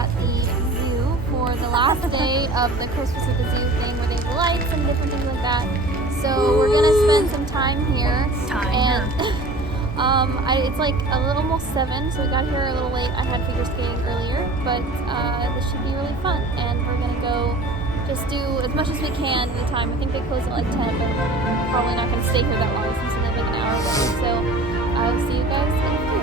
at the zoo for the last day of the Christmas at the Zoo thing where they have lights and different things like that. So we're gonna spend some time here. It's like almost 7, so we got here a little late. I had figure skating earlier, but this should be really fun. And we're gonna go just do as much as we can at the time. I think they close at like 10, but we're probably not gonna stay here that long since we live like an hour away. So I'll see you guys in a few.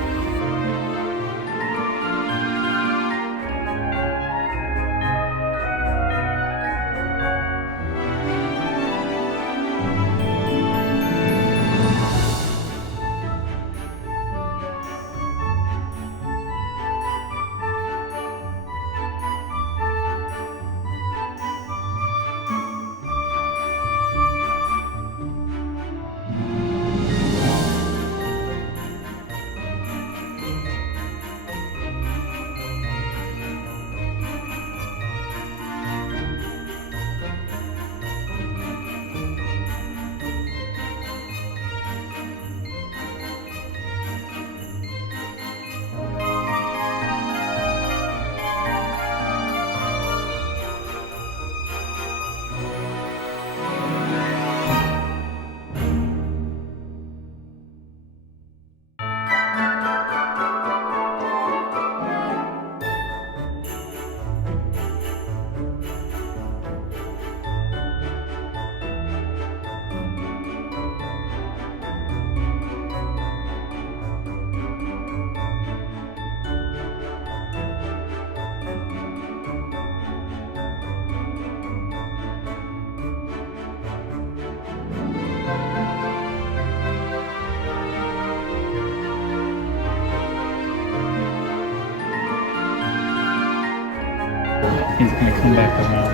He's gonna come back around.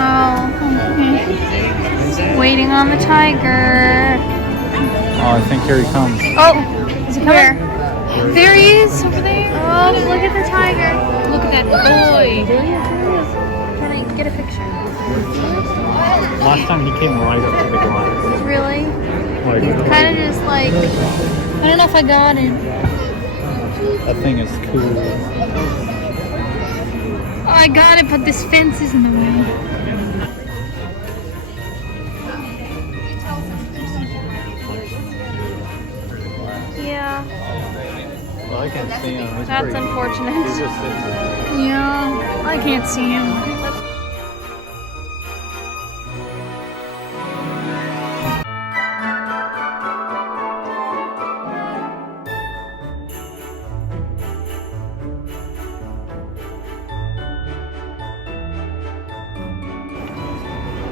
Oh, okay. Waiting on the tiger. Oh, I think here he comes. Oh, is he coming? There he is, over there. Oh, look at the tiger. Look at that boy. Can I get a picture? Last time he came right up to the glass. Really? Like, Kind of just like, I don't know if I got him. that thing is cool. Oh, I got it, but this fence is in the way. Yeah. Well, I can't see him. He's That's pretty- unfortunate. He's just sitting there. Yeah, I can't see him.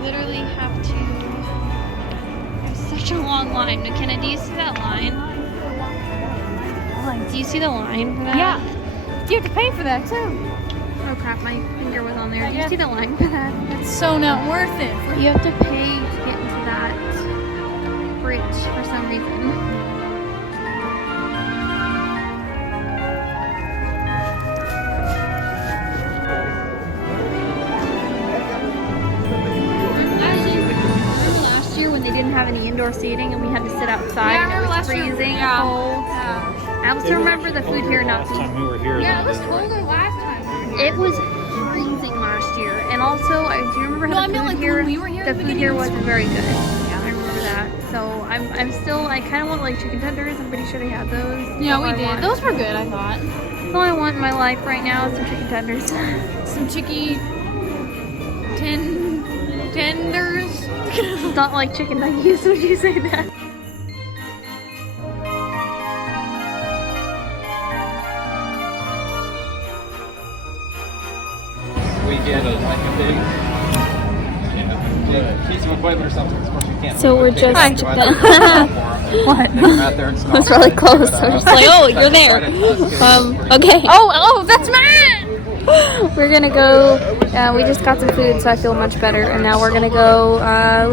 Literally have to. There's such a long line. McKenna, do you see that line? Do you see the line for that? Yeah. You have to pay for that too. Oh crap, my finger was on there. Do you see the line for that? It's so not worth it. You have to pay to get into that bridge for some reason. Remember last year when they didn't have any indoor seating and we had to sit outside and it was freezing cold? I also remember the food here not Last being. time we were here, Yeah, then it was colder last time. It was freezing last year, and also do you remember how the food here? When we were here, The food here wasn't very good. Yeah, I remember that. So I'm still. I kind of want like chicken tenders. I'm pretty sure they had those. Yeah, That's we all I did. want. Those were good, I thought. That's all I want in my life right now is some chicken tenders. Some tenders. It's not like chicken nuggets. Would you say that? We get like a big piece of equipment or something. Of course, you can't. So we're just. What? It was really close. I'm just like, oh, you're there. Okay. Oh, that's mine! We're gonna go. We just got some food, so I feel much better. And now we're gonna go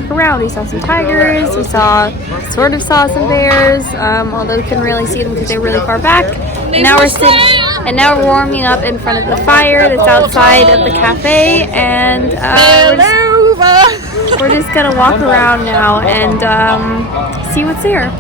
look around. We saw some tigers. We saw some bears. Although we couldn't really see them because they were really far back. And now we're sitting. And now we're warming up in front of the fire that's outside of the cafe. And we're just gonna walk around now and see what's there.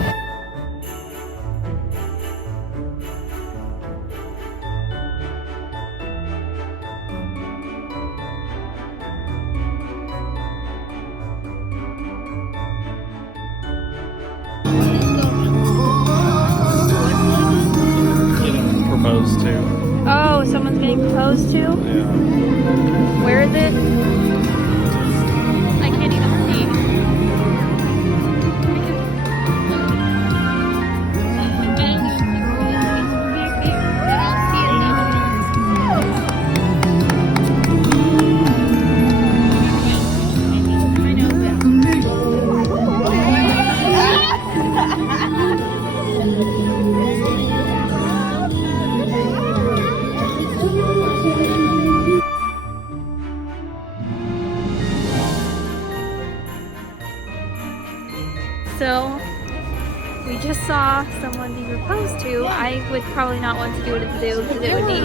being proposed to? Yeah. Where is it? I can't even see. So, we just saw someone be proposed to. I would probably not want to do it at the zoo because it would be...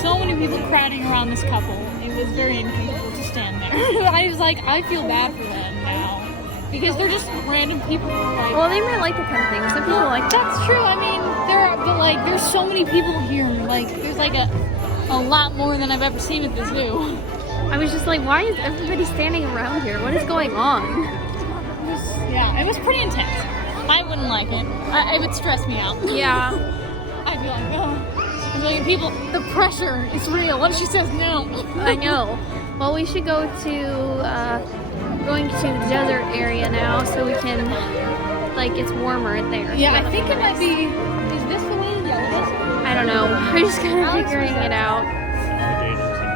So many people crowding around this couple. It was very uncomfortable to stand there. I was like, I feel bad for them now. Because they're just random people who are like... Well, they might like the kind of thing. Some people like that. That's true. I mean, there's so many people here. Like, there's like a lot more than I've ever seen at the zoo. I was just like, why is everybody standing around here? What is going on? Yeah, it was pretty intense. I wouldn't like it. It would stress me out. Yeah. I'd be like, oh. I'd be like, people, the pressure is real. What if she says no? I know. Well, we should go to, going to the desert area now so we can, like, it's warmer there. Yeah, I think it might be, is this the way to yellow desert? I don't know. We're just kind of figuring it out. Alligators and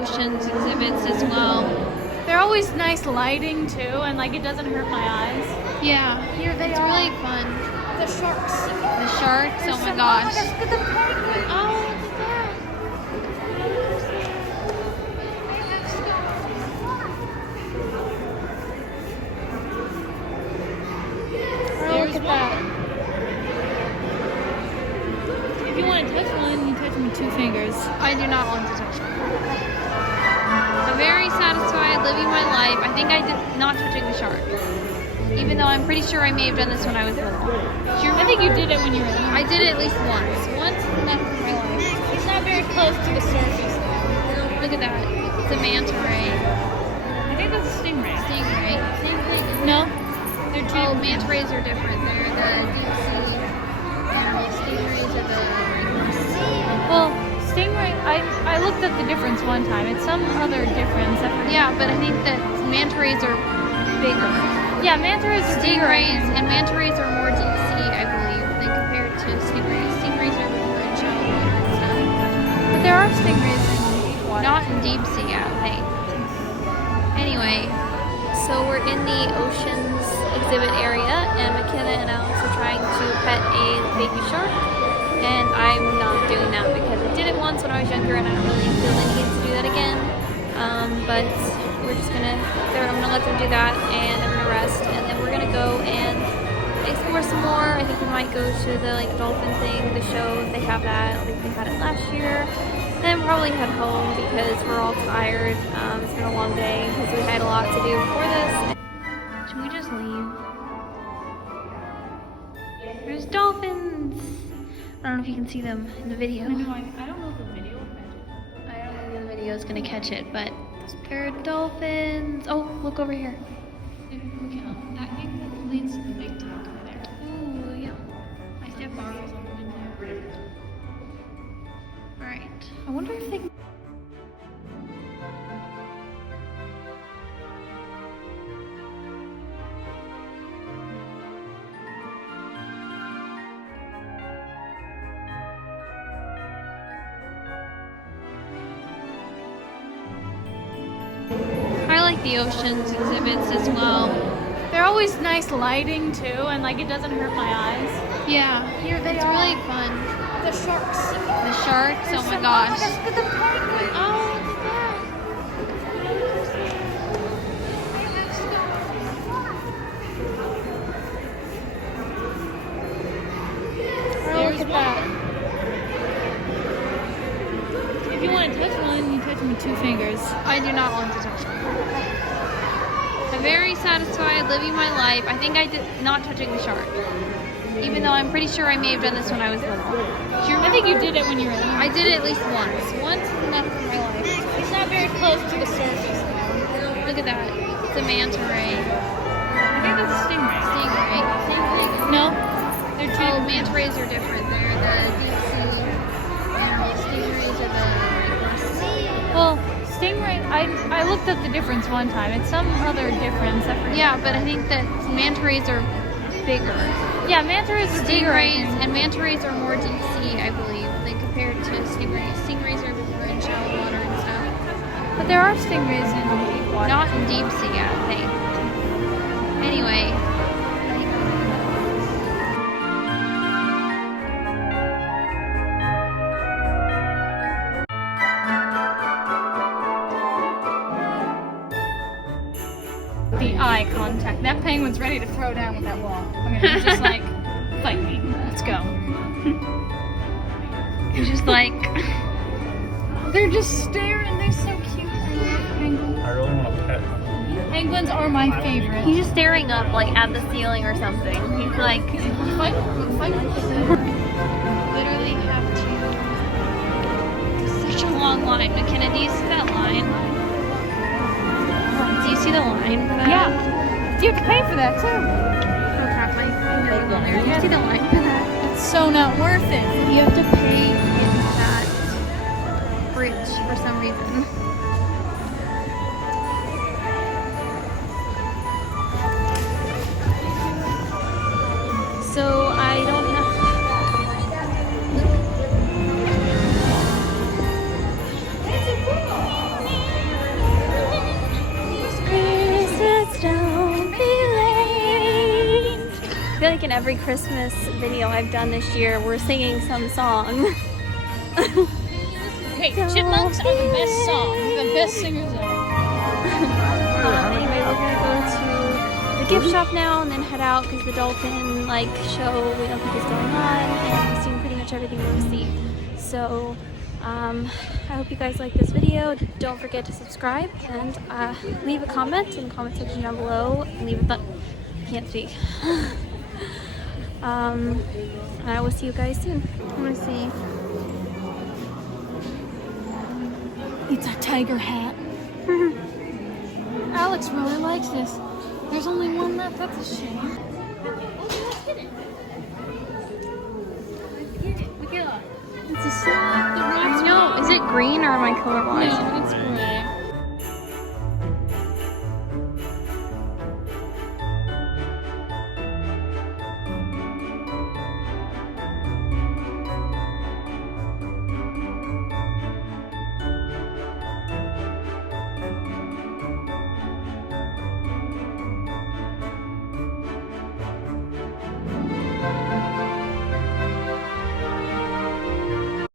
oceans exhibits as well. They're always nice lighting too, and like it doesn't hurt my eyes. Yeah, Here they it's are. really fun. The sharks. The sharks, oh my gosh. Look at the penguin. Oh, look at that. Look at that. If you want to touch one, you touch them with 2 fingers. I do not want to touch it. I'm very satisfied living my life. I think I did not touching the shark. Even though I'm pretty sure I may have done this when I was little. I think you did it when you were little. I did it at least once. Once in my life. It's not very close to the surface though. Look at that. It's a manta ray. I think that's a stingray. Stingray. Same thing. No? They're two. Oh, manta rays are different. They're the deep sea animals. Stingrays are the regular sea. Well, stingray, I looked at the difference one time. It's some other difference. Yeah, but I think that manta rays are bigger. Yeah, manta rays are bigger. Stingrays and manta rays are more deep sea, I believe, than compared to stingrays. Stingrays are more in shallow water and stuff. But there are stingrays in deep water. Not in deep sea, I don't think. Anyway, so we're in the oceans exhibit area, and McKenna and Alex are trying to pet a baby shark. And I'm not doing that because I did it once when I was younger, and I don't really feel the need to do that again. But we're just I'm gonna let them do that, and I'm gonna rest, and then we're gonna go and explore some more. I think we might go to the like dolphin thing, the show. They have that. I think they had it last year. Then probably head home because we're all tired. It's been a long day because we had a lot to do before this. Should we just leave? There's dolphins. I don't know if you can see them in the video. I don't know if the video will catch it. I don't know if the video is gonna catch it, but there are dolphins. Oh, look over here. That thing leads to the big tank over there. Ooh, yeah. I step bottles on the window. Alright. I wonder if they. I like the oceans exhibits as well. They're always nice lighting too, and like it doesn't hurt my eyes. Yeah. Here they it's are. really fun. The sharks. The sharks, oh my gosh. Look at the penguin. Oh, look at that. Look at that. If you want to touch one, you touch them with 2 fingers. I do not want to touch it. I'm very satisfied living my life. I think I did not touching the shark. Even though I'm pretty sure I may have done this when I was little. I think you did it when you were little. I did it at least once. Once in my life. It's not very close to the surface though. Look at that. It's a manta ray. I think that's a stingray. Stingray. Same thing. No? They're two. Oh, manta rays are different. They're the deep sea animals. Stingrays are the regular sea. Well, stingray, I looked at the difference one time. It's some other difference. Yeah, but I think that manta rays are bigger. Yeah, manta rays are bigger. Stingrays and manta rays are more deep sea, I believe, than compared to stingrays. Stingrays are more in shallow water and stuff. But there are stingrays in deep water. Not in deep sea, I don't think. Anyway. The eye contact. That penguin's ready to throw down with that wall. I mean, it's just like, fight me. Let's go. It's just like... They're just staring. They're so cute. I love penguins. I really want to pet one. Penguins are my favorite. He's just staring up, like, at the ceiling or something. He's like... Fight. Literally have to... Such a long line. McKenna, do you see that line? Do you see the line for that? Yeah. You have to pay for that too. Oh crap, my finger was on there. Do you see the line for that? It's so not worth it. You have to pay in that bridge for some reason. So I don't know. feel like in every Christmas video I've done this year, we're singing some song. Okay, chipmunks are the best song. They're the best singers ever. Anyway, we're gonna go to the gift shop now and then head out because the dolphin show we don't think is going on, and we've seen pretty much everything we want to see. So I hope you guys like this video. Don't forget to subscribe and leave a comment in the comment section down below. And leave a can't speak. I will see you guys soon. I'm gonna see. It's a tiger hat. Alex really likes this. There's only one left. That's a shame. Okay, let's get it. Let's get it. Mikaela. It's a slab. The wraps. No, is it green or am I colorblind? No, it's